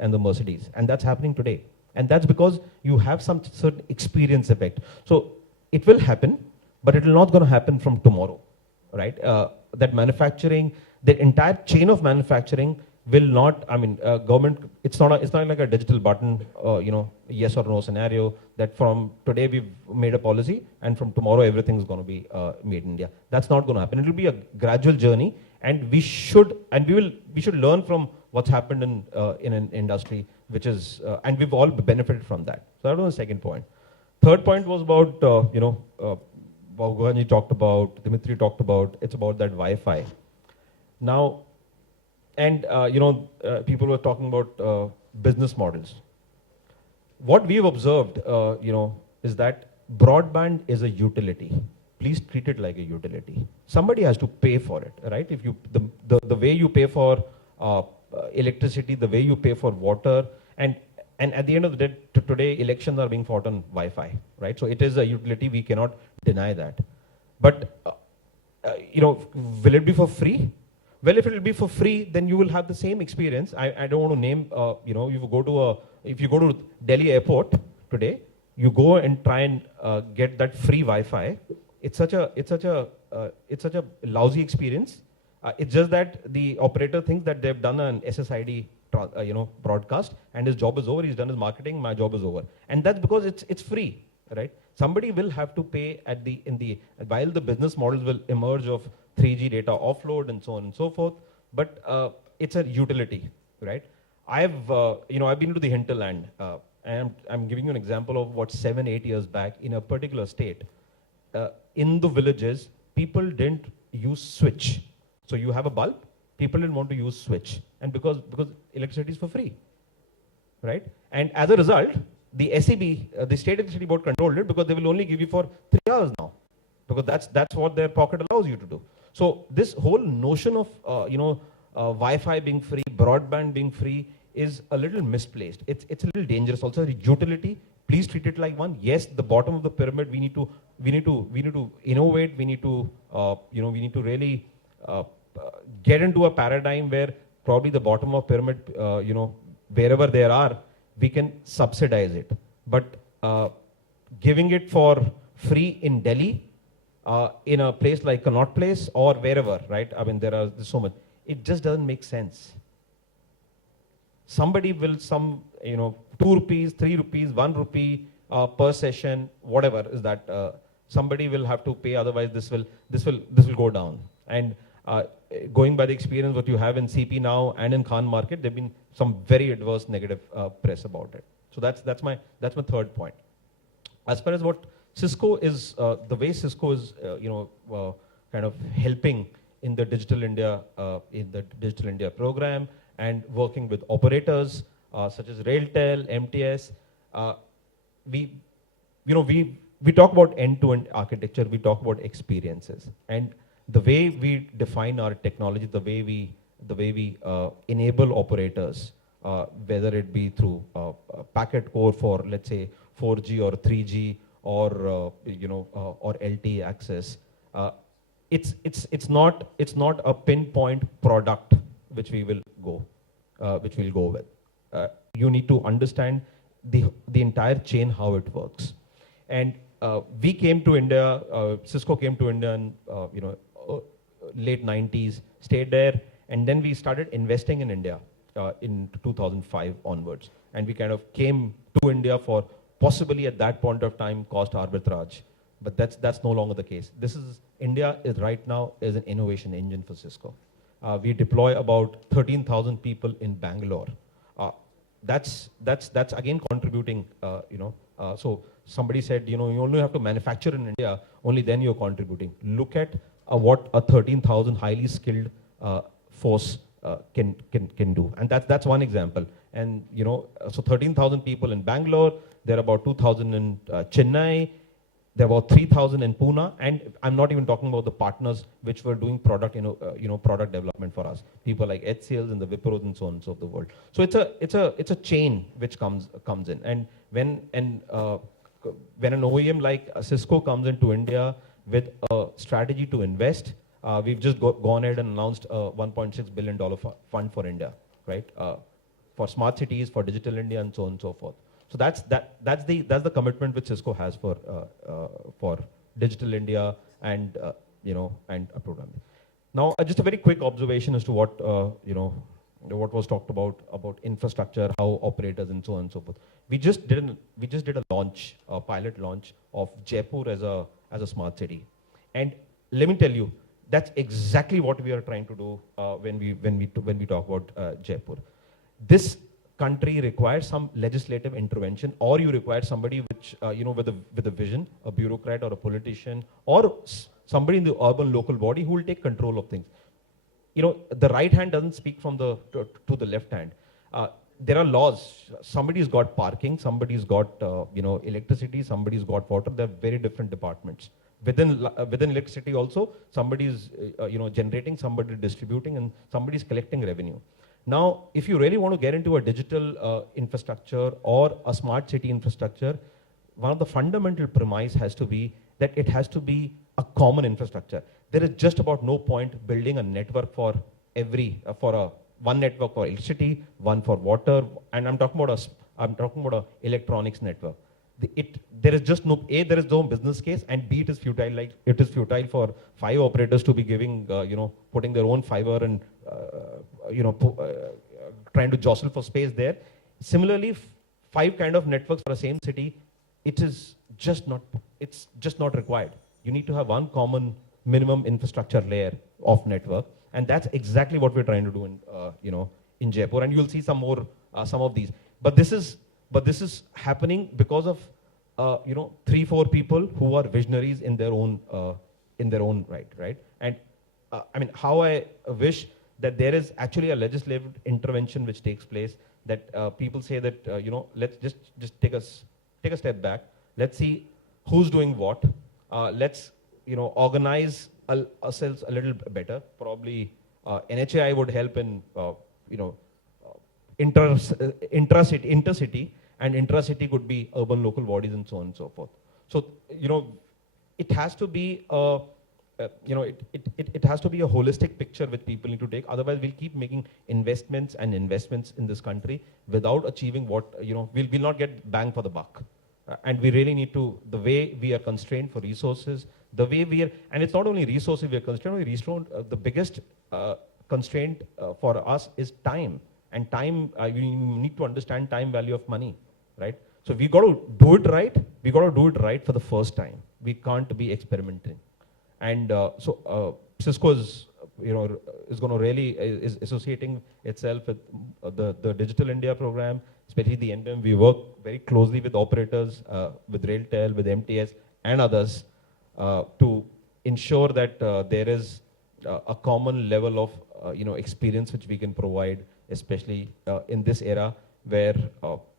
and the Mercedes, and that's happening today. And that's because you have some certain experience effect. So it will happen, but it will not going to happen from tomorrow, right? That manufacturing, the entire chain of manufacturing will not, I mean, government, it's not like a digital button, yes or no scenario that from today we've made a policy and from tomorrow everything's going to be made in India. That's not going to happen. It will be a gradual journey, and we should learn from what's happened in an industry, which is, and we've all benefited from that. So that was the second point. Third point was about, Gohanji talked about, Dimitri talked about, it's about that Wi-Fi. Now, and people were talking about business models. What we've observed, is that broadband is a utility. Please treat it like a utility. Somebody has to pay for it, right? If you the way you pay for electricity, the way you pay for water, and at the end of the day, today elections are being fought on Wi-Fi, right? So it is a utility. We cannot deny that. But will it be for free? Well, if it will be for free, then you will have the same experience. I don't want to name. If you go to Delhi airport today, you go and try and get that free Wi-Fi. It's such a lousy experience. It's just that the operator thinks that they've done an SSID broadcast and his job is over. He's done his marketing. My job is over, and that's because it's free, right? Somebody will have to pay while the business models will emerge of 3G data offload and so on and so forth. But it's a utility, right? I've been to the hinterland, and I'm giving you an example of what 7-8 years back in a particular state. In the villages, people didn't use switch. So you have a bulb, people didn't want to use switch, and because electricity is for free, right? And as a result, the SEB, the State Electricity Board, controlled it because they will only give you for 3 hours now, because that's what their pocket allows you to do. So this whole notion of Wi-Fi being free, broadband being free, is a little misplaced. It's a little dangerous. Also, the utility, please treat it like one. Yes, the bottom of the pyramid, we need to innovate. We need to really get into a paradigm where probably the bottom of pyramid, wherever there are, we can subsidize it. But giving it for free in Delhi, in a place like Connaught Place or wherever, right? I mean, there's so much. It just doesn't make sense. Somebody will 2 rupees, 3 rupees, 1 rupee per session, whatever is that. Somebody will have to pay. Otherwise, this will go down. And going by the experience what you have in CP now and in Khan market, there've been some very adverse negative press about it. So that's my third point. As far as what Cisco is, the way Cisco is, kind of helping in the Digital India program and working with operators such as Railtel, MTS. We talk about end-to-end architecture. We talk about experiences, and the way we define our technology, the way we enable operators, whether it be through packet core for, let's say, 4G or 3G or LTE access. It's not a pinpoint product which we'll go with. You need to understand the entire chain, how it works. And we came to India. Cisco came to India in late 90s, stayed there, and then we started investing in India in 2005 onwards. And we kind of came to India for possibly at that point of time cost arbitrage, but that's no longer the case. India is right now is an innovation engine for Cisco. We deploy about 13,000 people in Bangalore. That's again contributing. So somebody said, you only have to manufacture in India, only then you're contributing. Look at what a 13,000 highly skilled force can do, and that's one example. And so 13,000 people in Bangalore. There are about 2,000 in Chennai. There were 3,000 in Pune, and I'm not even talking about the partners which were doing product development for us. People like HCLs and the Wipros and so on and so forth of the world. So it's a chain which comes in, and when an OEM like Cisco comes into India with a strategy to invest, we've just gone ahead and announced a $1.6 billion fund for India, right? for smart cities, for digital India, and so on and so forth. So that's the commitment which Cisco has for digital India and and a program. Now, just a very quick observation as to what what was talked about infrastructure, how operators, and so on and so forth. We just did a launch, a pilot launch of Jaipur as a smart city, and let me tell you, that's exactly what we are trying to do when we talk about Jaipur. This country requires some legislative intervention, or you require somebody which with a vision, a bureaucrat or a politician, or somebody in the urban local body who will take control of things. The right hand doesn't speak from to the left hand. There are laws. Somebody's got parking, somebody's got electricity, somebody's got water. They're very different departments. Within electricity also, somebody's generating, somebody distributing, and somebody's collecting revenue. Now, if you really want to get into a digital infrastructure or a smart city infrastructure, one of the fundamental premise has to be that it has to be a common infrastructure. There is just about no point building a network for one network for electricity, one for water, and I'm talking about a electronics network. There is no business case, and B, it is futile. Like it is futile for 5 operators to be giving, putting their own fiber and trying to jostle for space there. Similarly, 5 kind of networks for the same city, it's just not required. You need to have one common minimum infrastructure layer of network, and that's exactly what we're trying to do in Jaipur. And you'll see some of these. But this is happening because of 3-4 people who are visionaries in their own right. And I mean, how I wish that there is actually a legislative intervention which takes place, that people say that let's just take a step back. Let's see who's doing what. Let's organize ourselves a little better. Probably NHAI would help in intercity, and intracity could be urban local bodies and so on and so forth. So it has to be it has to be a holistic picture which people need to take. Otherwise, we'll keep making investments in this country without achieving what we'll not get bang for the buck. And we really need to, the way we are constrained for resources, the way we are, and it's not only resources we are constrained, the biggest constraint for us is time. And time, you need to understand time value of money, right? So we got to do it right. We got to do it right for the first time. We can't be experimenting. And so Cisco is going to really is associating itself with the Digital India program, especially the NBM. We work very closely with operators, with RailTel, with MTS, and others to ensure that there is a common level of experience which we can provide, especially in this era where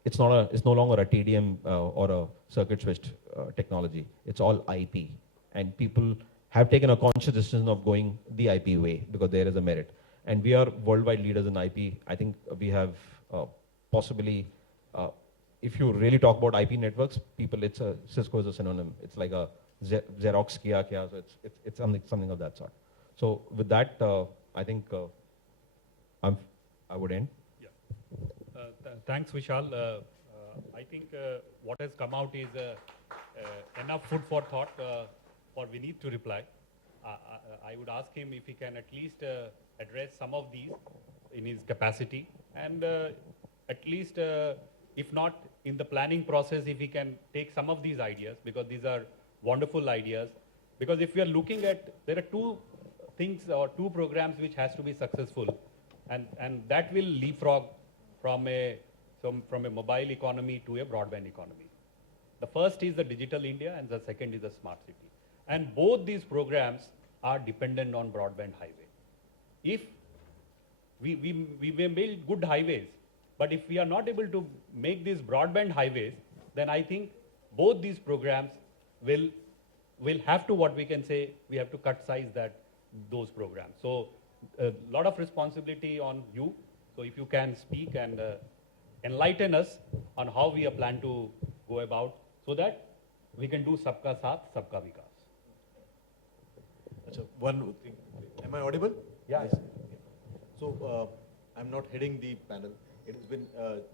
it's no longer a TDM or a circuit switched technology. It's all IP, and people have taken a conscious decision of going the IP way because there is a merit. And we are worldwide leaders in IP. I think we have possibly, if you really talk about IP networks, Cisco is a synonym. It's like a Xerox Kia, so it's something of that sort. So with that, I think I would end. Yeah. Thanks, Vishal. I think what has come out is enough food for thought for Vineet to reply. I would ask him if he can at least address some of these in his capacity, and at least, if not in the planning process, if he can take some of these ideas, because these are wonderful ideas. Because if we are looking at, there are 2 things or 2 programs which has to be successful, and that will leapfrog from a mobile economy to a broadband economy. The first is the Digital India, and the second is the Smart City. And both these programs are dependent on broadband highway. If we may build good highways, but if we are not able to make these broadband highways, then I think both these programs will have to, what we can say, we have to cut size those programs. So a lot of responsibility on you. So if you can speak and enlighten us on how we are plan to go about, so that we can do Sabka Saath, Sabka Vikas. One thing. Am I audible? Yeah. Yes. So I'm not heading the panel. It has been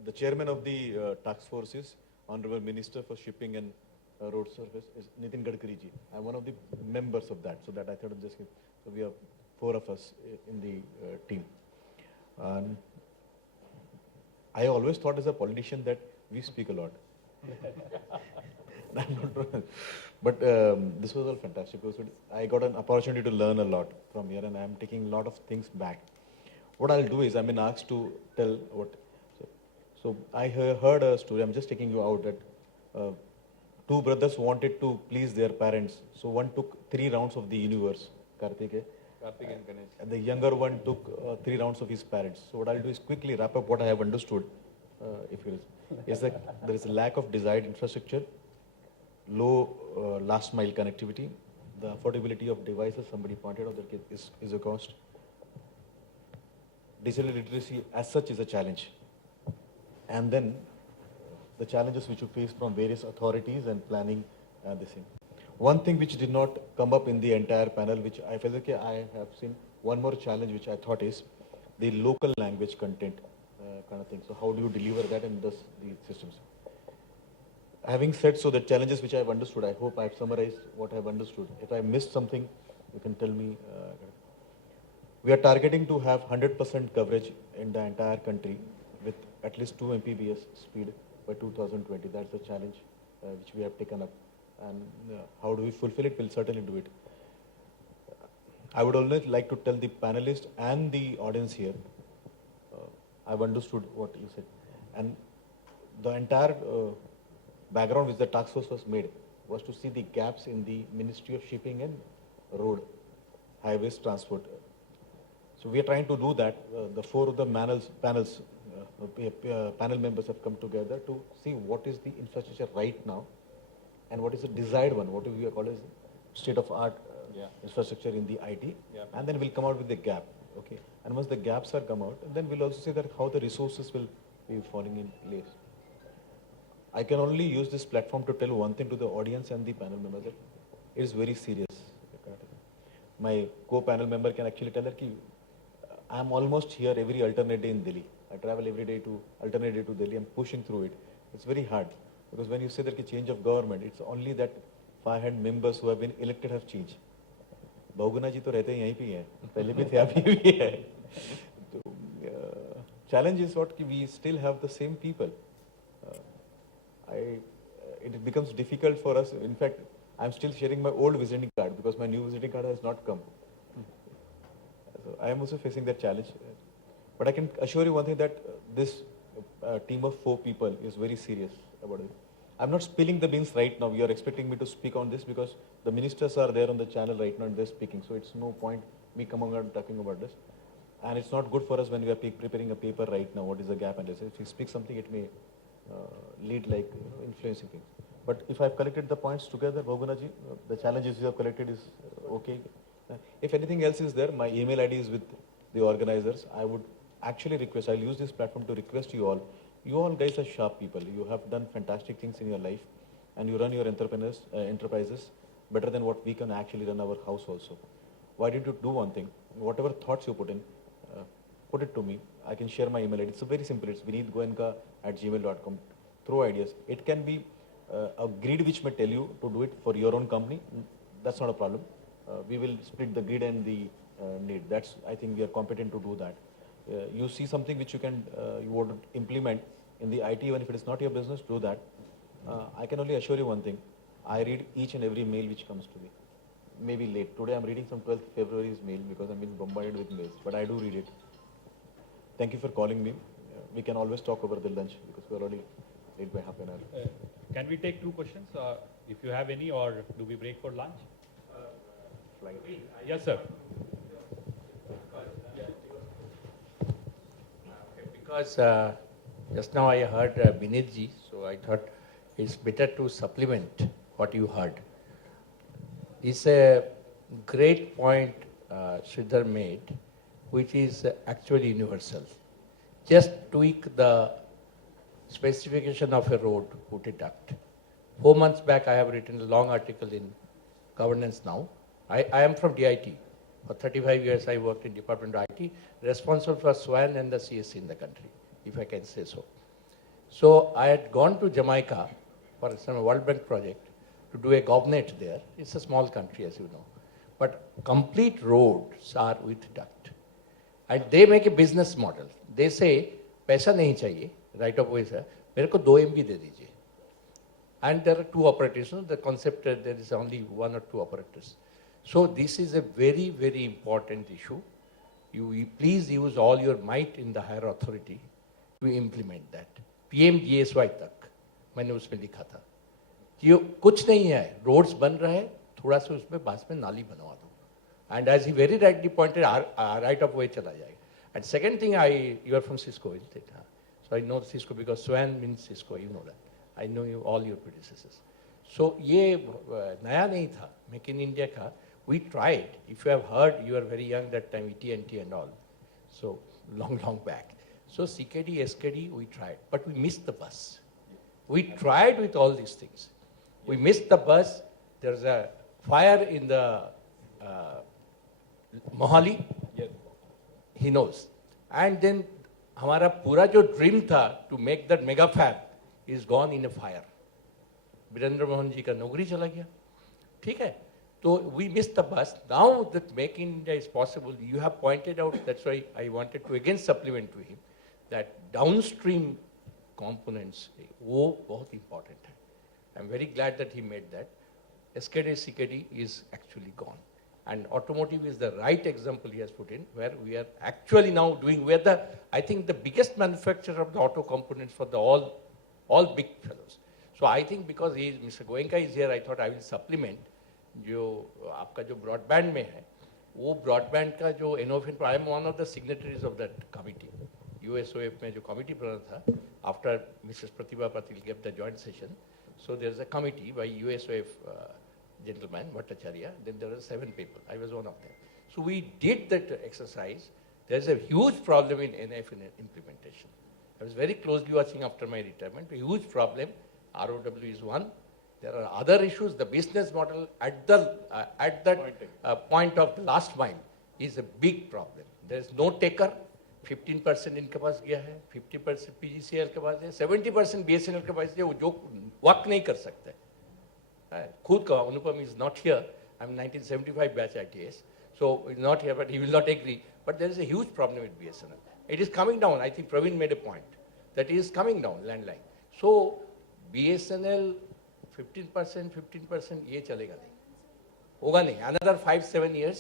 the chairman of the task force is Honorable Minister for Shipping and Road Service is Nitin Gadkari ji. I'm one of the members of that, so that I thought of just so we are 4 of us in the team. And I always thought as a politician that we speak a lot. I'm not wrong. But this was all fantastic. I got an opportunity to learn a lot from here, and I'm taking a lot of things back. What I'll do is I'm been asked to tell what. So I heard a story. I'm just taking you out that 2 brothers wanted to please their parents. So one took 3 rounds of the universe, Karthik and Ganesh. And the younger one took 3 rounds of his parents. So what I'll do is quickly wrap up what I have understood. Is that there is a lack of desired infrastructure, low last mile connectivity, the affordability of devices, somebody pointed out that is a cost. Digital literacy as such is a challenge. And then the challenges which you face from various authorities and planning this thing. One thing which did not come up in the entire panel, which I felt like I have seen one more challenge which I thought is the local language content kind of thing. So how do you deliver that in the systems? Having said so, the challenges which I have understood, I hope I have summarized what I have understood. If I missed something, you can tell me. We are targeting to have 100% coverage in the entire country with at least 2 Mbps speed by 2020. That's the challenge which we have taken up. And how do we fulfill it? We'll certainly do it. I would always like to tell the panelists and the audience here, I've understood what you said. And the entire background which the task force was made was to see the gaps in the Ministry of Shipping and Road, Highways, Transport. So we are trying to do that. The 4 of the panel members have come together to see what is the infrastructure right now and what is the desired one, what we call as state-of-art infrastructure in the IT, and then we'll come out with the gap. Okay, and once the gaps are come out, then we'll also see that how the resources will be falling in place. I can only use this platform to tell one thing to the audience and the panel members that it is very serious. My co-panel member can actually tell her that I'm almost here every alternate day in Delhi. I travel every day to alternate day to Delhi. I'm pushing through it. It's very hard because when you say that change of government, it's only that 500 members who have been elected have changed. Bahuguna जी तो रहते हैं यहीं पे हैं, पहले भी थे अभी भी है. Challenge is what we still have the same people. It becomes difficult for us. In fact, I'm still sharing my old visiting card because my new visiting card has not come. So I am also facing that challenge. But I can assure you one thing that this team of 4 people is very serious about it. I'm not spilling the beans right now. You are expecting me to speak on this because the ministers are there on the channel right now and they're speaking. So it's no point me coming out and talking about this. And it's not good for us when we are preparing a paper right now. What is the gap analysis? If we speak something, it may lead like influencing things. But if I've collected the points together, Bhavgunaji, the challenges you have collected is okay. If anything else is there, my email ID is with the organizers. I would actually request, I'll use this platform to request you all. You all guys are sharp people. You have done fantastic things in your life and you run your enterprises better than what we can actually run our house also. Why didn't you do one thing? Whatever thoughts you put in, put it to me. I can share my email ID. It's very simple. It's vineetgoenka@gmail.com. Throw ideas. It can be a grid which may tell you to do it for your own company. That's not a problem. We will split the grid and the need. I think we are competent to do that. You see something which you would implement in the IT, even if it is not your business, do that. I can only assure you one thing. I read each and every mail which comes to me. Maybe late. Today I'm reading some 12th February's mail because I'm being bombarded with mails, but I do read it. Thank you for calling me. We can always talk over the lunch because we're already late by half an hour. Can we take 2 questions, if you have any, or do we break for lunch? Yes, sir. Because just now I heard Vineet ji, so I thought it's better to supplement what you heard. It's a great point Sridhar made, which is actually universal. Just tweak the specification of a road, put it up. 4 months back, I have written a long article in Governance Now. I am from DIT. For 35 years, I worked in Department of IT, responsible for SWAN and the CSC in the country. if I can say so. So I had gone to Jamaica for some World Bank project to do a government there. It's a small country, as you know. But complete roads are with duct. And they make a business model. They say, पैसा नहीं चाहिए, right of way sir, मेरे को 2 MB दे दीजिए. And there are 2 operators. So the concept there is only 1 or 2 operators. So this is a very, very important issue. You please use all your might in the higher authority to implement that. PMGSY तक मैंने उसमें लिखा था कि कुछ नहीं है, roads बन रहा है, थोड़ा सा उसमें बास में नाली बनवा दो. And as he very rightly pointed, right of way चला जाएगा. And second thing, you are from Cisco, isn't it? So I know Cisco because Swan means Cisco, you know that. I know you, all your predecessors. So ये नया नहीं था, Make in India का. We tried. If you have heard, you were very young that time, ET&T and all. So long, long back. So CKD, SKD, we tried, but we missed the bus. We tried with all these things. We missed the bus. There's a fire in the Mohali. Yes. He knows. And then हमारा पूरा जो dream था to make that mega fab is gone in a fire. Virendra Mohan ji का नौकरी चला गया. ठीक है? So we missed the bus. Now that Make in India is possible, you have pointed out, that's why I wanted to again supplement to him, that downstream components, वो बहुत important है. I'm very glad that he made that. SKD, CKD is actually gone. And automotive is the right example he has put in, where we are actually now doing, where I think the biggest manufacturer of the auto components for the all big fellows. So I think because Mr. Goenka is here, I thought I will supplement. जो आपका जो broadband में है, वो broadband का जो innovation, I am one of the signatories of that committee. USOF में जो कमिटी बना था, after Mrs Pratibha Patil gave the joint session, so there is a committee by USOF gentleman Bhattacharya. Then there were 7 people. I was one of them. So we did that exercise. There is a huge problem in NF implementation. I was very closely watching after my retirement. A huge problem. ROW is one. There are other issues. The business model at that point of the last mile is a big problem. There is no taker. 15% इनके पास गया है, 50% PGCL के पास है, 70% BSNL के पास है, वो जो work नहीं कर सकते. खुद का अनुपम is not here. I'm 1975 batch ITS, so he's not here, but he will not agree. But there is a huge problem with BSNL. It is coming down. I think Praveen made a point that it is coming down, landline. So BSNL 15% ये चलेगा नहीं, होगा नहीं. Another 5-7 years,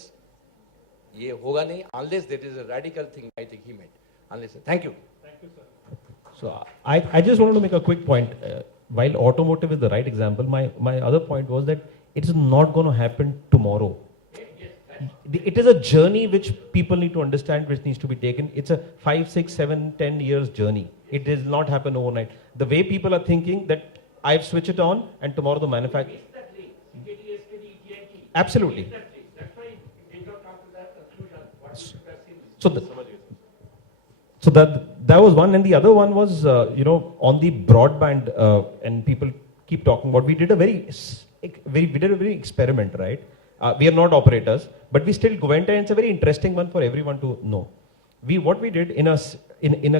ये होगा नहीं, unless there is a radical thing I think he made. Unless, thank you. Thank you, sir. So I just wanted to make a quick point. While automotive is the right example, my other point was that it is not going to happen tomorrow. It is a journey which people need to understand, which needs to be taken. It's a 5, 6, 7, 10 years journey. It does not happen overnight. The way people are thinking that I've switched it on and tomorrow the manufacturer. Absolutely. So that was one, and the other one was on the broadband, and people keep talking about. We did a very experiment, right? We are not operators, but we still went, and it's a very interesting one for everyone to know. What we did in a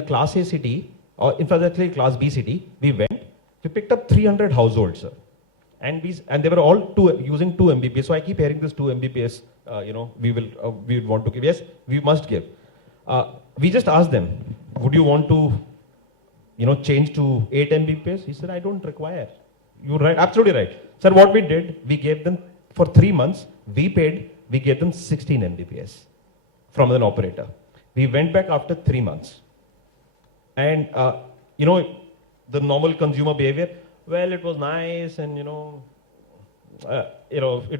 Class A city, or in fact actually Class B city, we picked up 300 households, sir. And they were all using 2 Mbps. So I keep hearing this 2 Mbps. We will want to give. Yes, we must give. We just asked them, would you want to, change to 8 Mbps? He said, I don't require. You're right, absolutely right. Sir, what we did, we gave them for 3 months. We gave them 16 Mbps from an operator. We went back after 3 months, and the normal consumer behavior. Well, it was nice, and it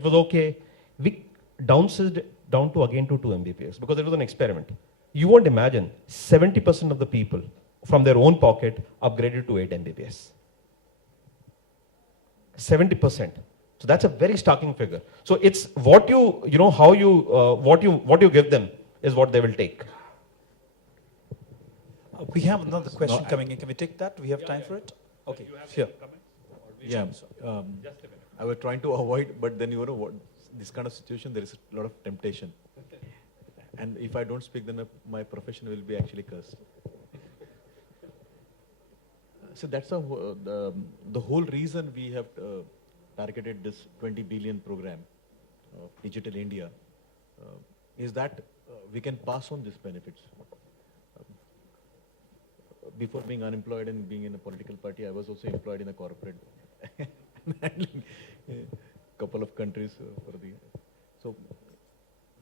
was okay. We downsized down to 2 Mbps because it was an experiment. You won't imagine 70% of the people from their own pocket upgraded to 8 Mbps. 70%. So that's a very starking figure. So it's what what you give them is what they will take. We have another question coming in. Can we take that? Do we have time for it? Okay, sure. Yeah, Just a minute. I was trying to avoid, but then this kind of situation, there is a lot of temptation. And if I don't speak, then my profession will be actually cursed. So that's the whole reason we have targeted this 20 billion program of Digital India is that we can pass on these benefits. Before being unemployed and being in a political party, I was also employed in a corporate, handling a couple of countries so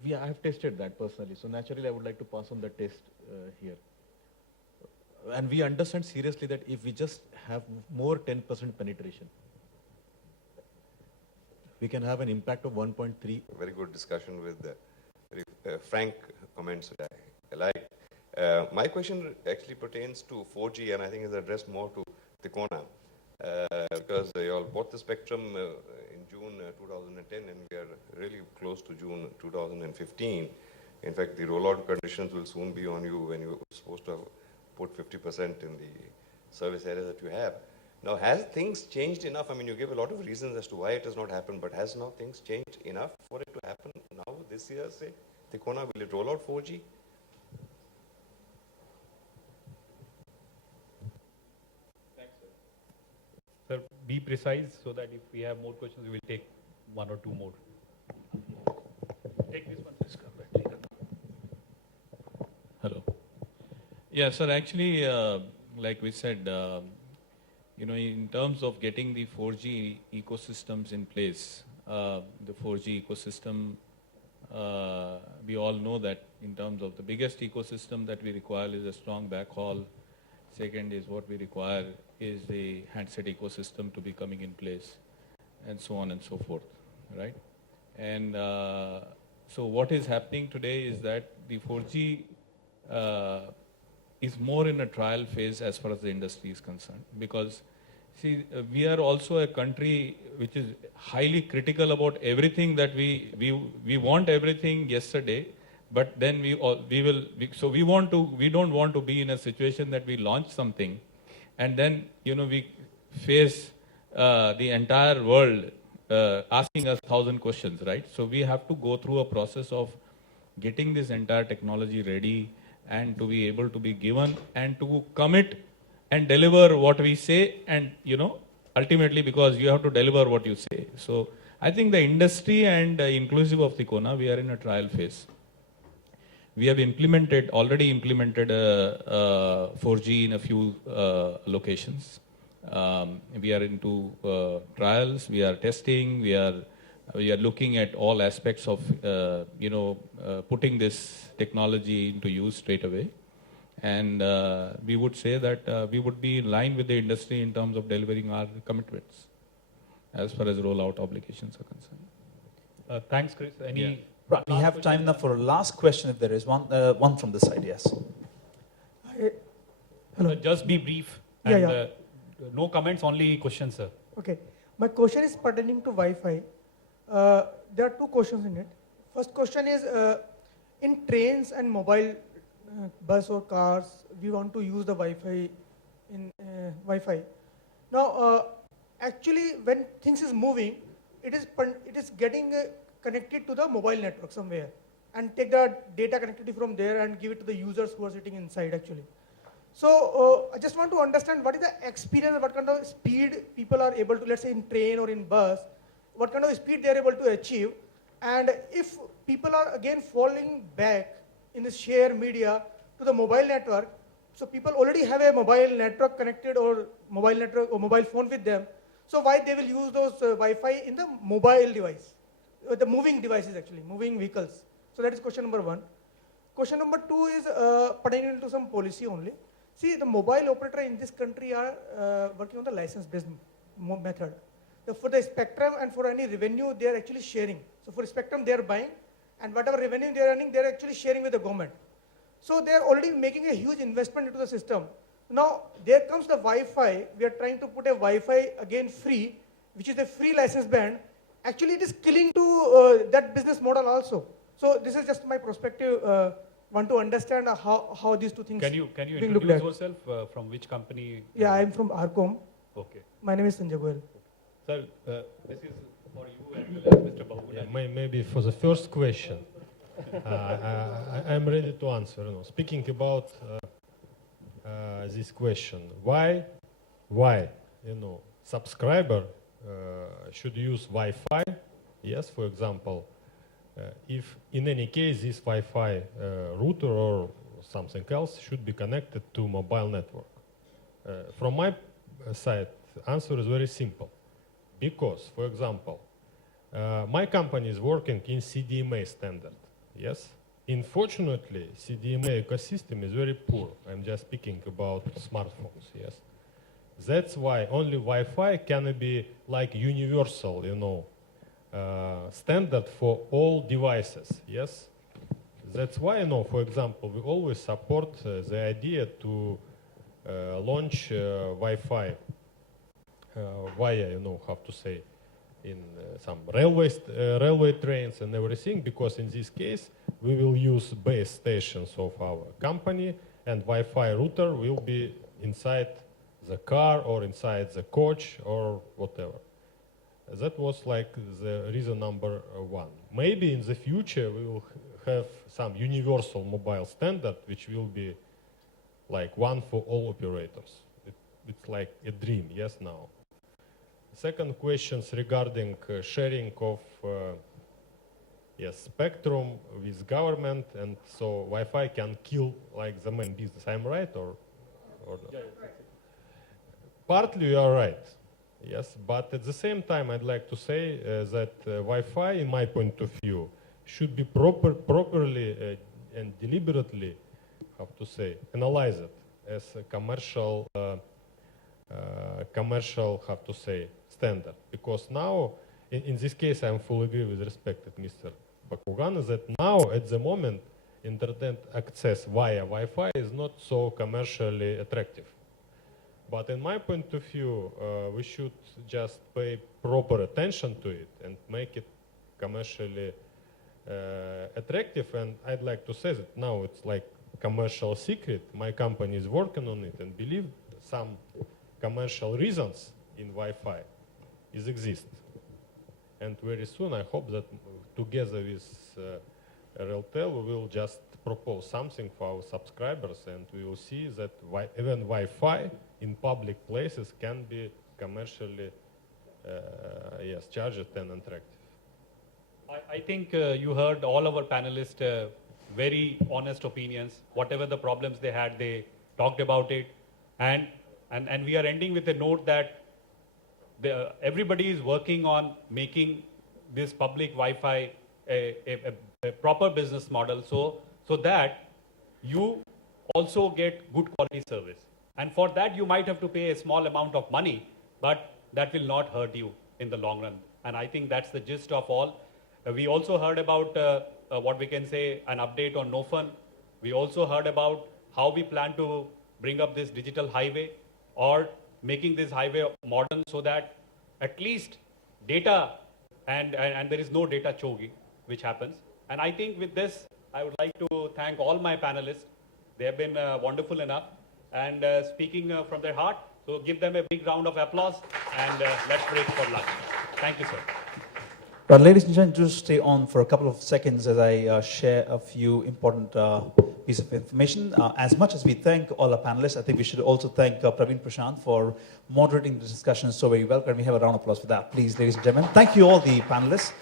I have tested that personally. So naturally, I would like to pass on the test here. And we understand seriously that if we just have more 10% penetration, we can have an impact of 1.3. Very good discussion with very frank comments that I like. My question actually pertains to 4G, and I think is addressed more to Tikona, because you all bought the spectrum in June 2010, and we are really close to June 2015. In fact, the rollout conditions will soon be on you when you're supposed to have put 50% in the service area that you have. Now, has things changed enough? I mean, you gave a lot of reasons as to why it has not happened, but has now things changed enough for it to happen now this year, say? Tikona, will it roll out 4G? Thanks, sir. Sir, be precise so that if we have more questions, we will take one or two more. Take this one. Hello. Yeah, sir, actually, like we said, in terms of getting the 4G ecosystems in place, the 4G ecosystem, we all know that in terms of the biggest ecosystem that we require is a strong backhaul. Second is what we require is the handset ecosystem to be coming in place, and so on and so forth, right? And so what is happening today is that the 4G is more in a trial phase as far as the industry is concerned, because see, we are also a country which is highly critical about everything that we want everything yesterday, but then we don't want to be in a situation that we launch something and then we face the entire world asking us 1,000 questions, right? So we have to go through a process of getting this entire technology ready and to be able to be given and to commit and deliver what we say, and ultimately, because you have to deliver what you say. So I think the industry and inclusive of Tikona, we are in a trial phase. We have already implemented 4G in a few locations. We are into trials, we are testing, we are looking at all aspects of putting this technology into use straight away. And we would say that we would be in line with the industry in terms of delivering our commitments as far as rollout obligations are concerned. Thanks, Chris. Right, we have time now for a last question if there is one from the side, yes. Hello. Just be brief. Yeah, And, no comments, only questions, sir. Okay. My question is pertaining to Wi-Fi. There are two questions in it. First question is, in trains and mobile bus or cars, we want to use the Wi-Fi in Wi-Fi. Now, actually, when things is moving, it is getting connected to the mobile network somewhere, and take the data connectivity from there and give it to the users who are sitting inside actually. So I just want to understand what is the experience, what kind of speed people are able to, let's say in train or in bus, what kind of speed they are able to achieve, and if people are again falling back in the share media to the mobile network, so people already have a mobile network connected or mobile network or mobile phone with them, so why they will use those Wi-Fi in the mobile device, the moving devices actually, moving vehicles. So that is question number one. Question number two is pertaining to some policy only. See, the mobile operator in this country are working on the license-based method. For the spectrum and for any revenue, they are actually sharing. So for spectrum, they are buying, and whatever revenue they are earning, they are actually sharing with the government. So they are already making a huge investment into the system. Now, there comes the Wi-Fi. We are trying to put a Wi-Fi again free, which is a free license band. Actually, it is killing to that business model also. So this is just my perspective. Want to understand how these two things. Can you introduce yourself? From which company? Yeah, I am from Arcom. Okay. My name is Sanjay Goyal. Sir, this is for you and Mr. Babu. Yeah, maybe for the first question, I'm ready to answer. Speaking about this question, why why, subscriber should use Wi-Fi. Yes, for example, if in any case this Wi-Fi router or something else should be connected to mobile network. From my side, answer is very simple. Because, for example, my company is working in CDMA standard. Yes. Unfortunately, CDMA ecosystem is very poor. I'm just speaking about smartphones. Yes. That's why only Wi-Fi can be like universal, standard for all devices. Yes. That's why, for example, we always support the idea to launch Wi-Fi via, how to say, in some railway trains and everything, because in this case, we will use base stations of our company, and Wi-Fi router will be inside the car or inside the coach or whatever. That was like the reason number one. Maybe in the future, we will have some universal mobile standard, which will be like one for all operators. It's like a dream, yes, now. Second questions regarding sharing of spectrum with government, and so Wi-Fi can kill like the main business. I'm right or not? Yeah, partly you are right, yes, but at the same time I'd like to say that Wi-Fi, in my point of view, should be properly and deliberately, how to say, analyzed as a commercial, how to say, standard. Because now, in this case, I fully agree with respected Mr. Bakugan, that now, at the moment, internet access via Wi-Fi is not so commercially attractive. But in my point of view, we should just pay proper attention to it and make it commercially attractive. And I'd like to say that now it's like commercial secret. My company is working on it and believe some commercial reasons in Wi-Fi exist. And very soon I hope that together with RailTel we will just propose something for our subscribers, and we will see that even Wi-Fi in public places can be commercially charged and attractive. I think you heard all our panelists very honest opinions. Whatever the problems they had, they talked about it. And we are ending with a note that everybody is working on making this public Wi-Fi a proper business model so that you also get good quality service. And for that, you might have to pay a small amount of money, but that will not hurt you in the long run. And I think that's the gist of all. We also heard about what we can say, an update on NoFun. We also heard about how we plan to bring up this digital highway, or making this highway modern so that at least data and there is no data choking, which happens. And I think with this, I would like to thank all my panelists. They have been wonderful enough and speaking from their heart. So give them a big round of applause, and let's break for lunch. Thank you, sir. Well, ladies and gentlemen, just stay on for a couple of seconds as I share a few important pieces of information. As much as we thank all our panelists, I think we should also thank Praveen Prashant for moderating the discussion so very well. Can we have a round of applause for that, please, ladies and gentlemen? Thank you all the panelists.